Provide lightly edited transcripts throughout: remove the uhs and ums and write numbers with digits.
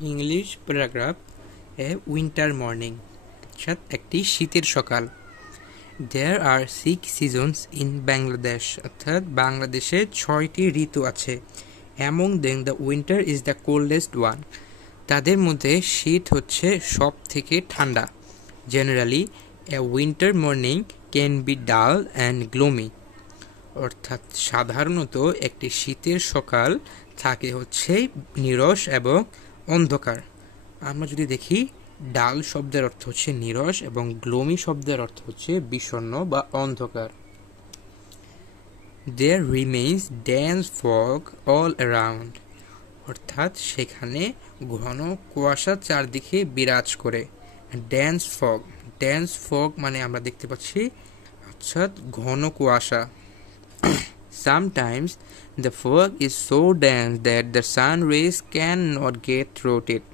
English paragraph a winter morning অর্থাৎ একটি শীতের সকাল। দেয়ার আর 6 সিজনস ইন বাংলাদেশ অর্থাৎ বাংলাদেশে 6টি ঋতু আছে। Among them the winter is the coldest one. তাদের মধ্যে শীত হচ্ছে সব থেকে ঠান্ডা। Generally a winter morning can be ডাল অ্যান্ড গ্লোমি অর্থাৎ সাধারণত একটি শীতের সকাল থাকে হচ্ছে নীরস এবং অন্ধকার। আমরা যদি দেখি, ডাল শব্দের অর্থ হচ্ছে নীরস এবং গ্লোমি শব্দের অর্থ হচ্ছে বিষণ্ণ বা অন্ধকার। There remains dense fog all around অর্থাৎ সেখানে ঘন কুয়াশা চারদিকে বিরাজ করে। ডেন্স ফগ মানে আমরা দেখতে পাচ্ছি অর্থাৎ ঘন কুয়াশা। Sometimes the fog is so dense that the sun rays cannot get through it.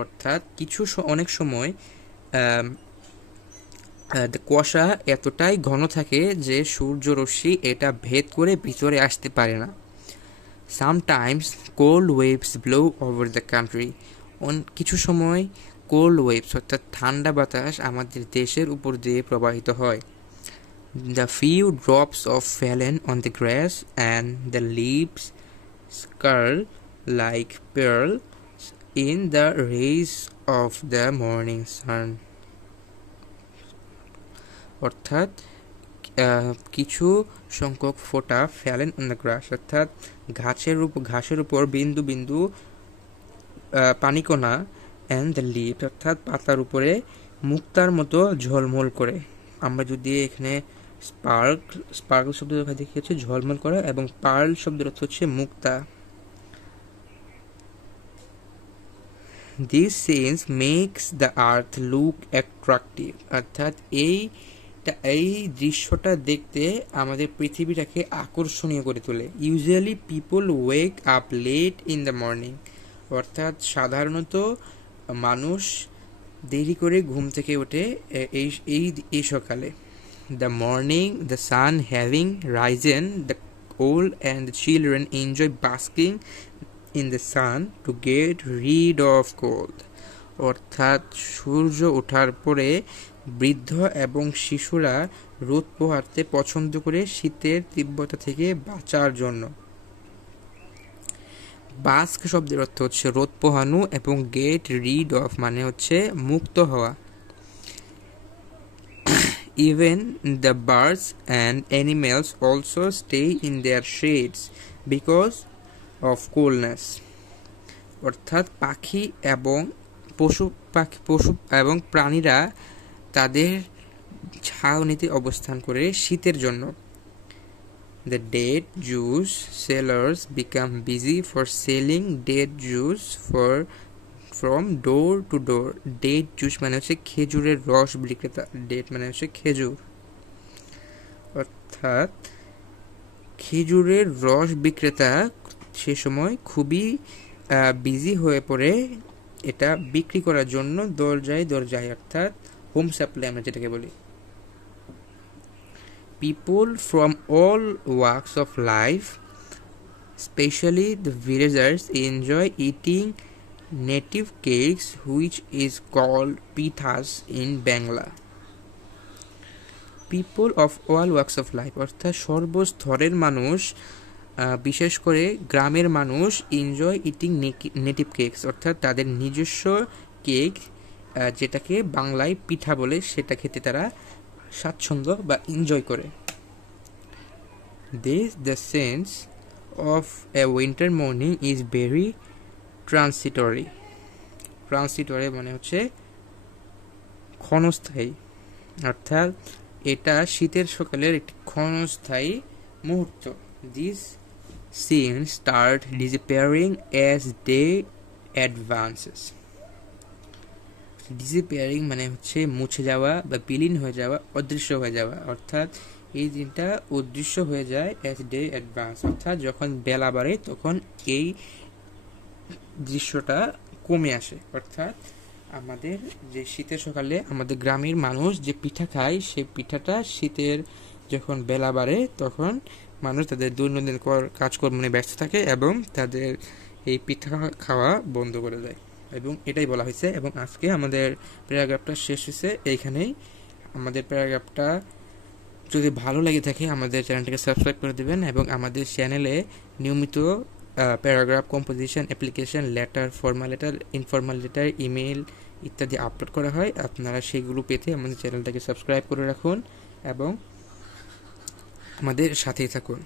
অর্থাৎ অনেক সময় কুয়াশা এতটাই ঘন থাকে যে সূর্যরশ্মি এটা ভেদ করে ভিতরে আসতে পারে না। Sometimes cold waves blow over the country. কিছু সময় কোল্ড ওয়েভস অর্থাৎ ঠান্ডা বাতাস আমাদের দেশের উপর দিয়ে প্রবাহিত হয়। The few drops of fallen on the grass and the leaves curl like pearls in the rays of the morning sun. অর্থাৎ কিছু সংখ্যক ফোঁটা ফেলেন অন দ্য গ্রাস অর্থাৎ ঘাসের উপর বিন্দু বিন্দু পানিকণা অ্যান্ড দ্য লিভস অর্থাৎ পাতার উপরে মুক্তার মতো ঝলমল করে। আমরা যদি এখানে স্পার্কল শব্দ দেখিয়েছে ঝলমল করা, এবং পার্ল শব্দের অর্থ হচ্ছে মুক্তা। This scenes makes the earth look attractive অর্থাৎ এই দৃশ্যটা দেখতে আমাদের পৃথিবীটাকে আকর্ষণীয় করে তোলে। Usually people wake up late in the morning অর্থাৎ সাধারণত মানুষ দেরি করে ঘুম থেকে ওঠে এই সকালে। The morning, the sun having risen, the old and the children enjoy basking in the sun to get rid of cold. অর্থাৎ সূর্য ওঠার পরে বৃদ্ধ এবং শিশুরা রোদ পোহাতে পছন্দ করে শীতের তীব্রতা থেকে বাঁচার জন্য। বাস্ক শব্দের অর্থ হচ্ছে রোদ পোহানো, এবং গেট রিড অফ মানে হচ্ছে মুক্ত হওয়া। Even the birds and animals also stay in their shades because of coolness. অর্থাৎ পাখি এবং পশু এবং প্রাণীরা তাদের ছাউনিতে অবস্থান করে শীতের জন্য। The date juice sellers become busy for selling date juice from door to door. Date juice মানে হচ্ছে খেজুরের রস বিক্রেতা। ডেট মানে হচ্ছে খেজুর, অর্থাৎ খেজুরের রস বিক্রেতা সে সময় খুবই বিজি হয়ে পড়ে এটা বিক্রি করার জন্য দরজায় অর্থাৎ হোম সাপ্লাই আমরা যেটাকে বলি। People from all walks of life, especially the villagers, enjoy eating native cakes which is called pithas in Bangla. People of all walks of life অর্থাৎ সর্বস্তরের মানুষ, বিশেষ করে গ্রামের মানুষ, এনজয় ইটিং নেটিভ কেকস অর্থাৎ তাদের নিজস্ব কেক, যেটাকে বাংলায় পিঠা বলে, সেটা খেতে তারা স্বাচ্ছন্দ্য বা এনজয় করে। The sense of a winter morning is very transitory মানে হচ্ছে ক্ষণস্থায়ী, অর্থাৎ এটা শীতের সকালের একটি ক্ষণস্থায়ী মুহূর্ত। These scenes start disappearing as day advances. Disappearing মানে হচ্ছে মুছে যাওয়া বা বিলীন হয়ে যাওয়া, অদৃশ্য হয়ে যাওয়া, অর্থাৎ এই দিনটা অদৃশ্য হয়ে যায় অ্যাজ ডে অ্যাডভান্স অর্থাৎ যখন বেলা বাড়ে তখন এই দৃশ্যটা কমে আসে। অর্থাৎ আমাদের যে শীতের সকালে আমাদের গ্রামের মানুষ যে পিঠা খায়, সেই পিঠাটা শীতের যখন বেলা বাড়ে তখন মানুষ তাদের দৈনন্দিন কাজকর্ম নিয়ে ব্যস্ত থাকে এবং তাদের এই পিঠা খাওয়া বন্ধ করে দেয়। এবং এটাই বলা হয়েছে। এবং আজকে আমাদের প্যারাগ্রাফটা শেষ হয়েছে এইখানেই। আমাদের প্যারাগ্রাফটা যদি ভালো লেগে থাকে আমাদের চ্যানেলটাকে সাবস্ক্রাইব করে দেবেন, এবং আমাদের চ্যানেলে নিয়মিত paragraph composition, application, letter, formal letter, informal letter, email ইত্যাদি আপলোড করা হয়। আপনারা সেগুলো পেতে আমাদের চ্যানেলটাকে সাবস্ক্রাইব করে রাখুন এবং আমাদের সাথেই থাকুন।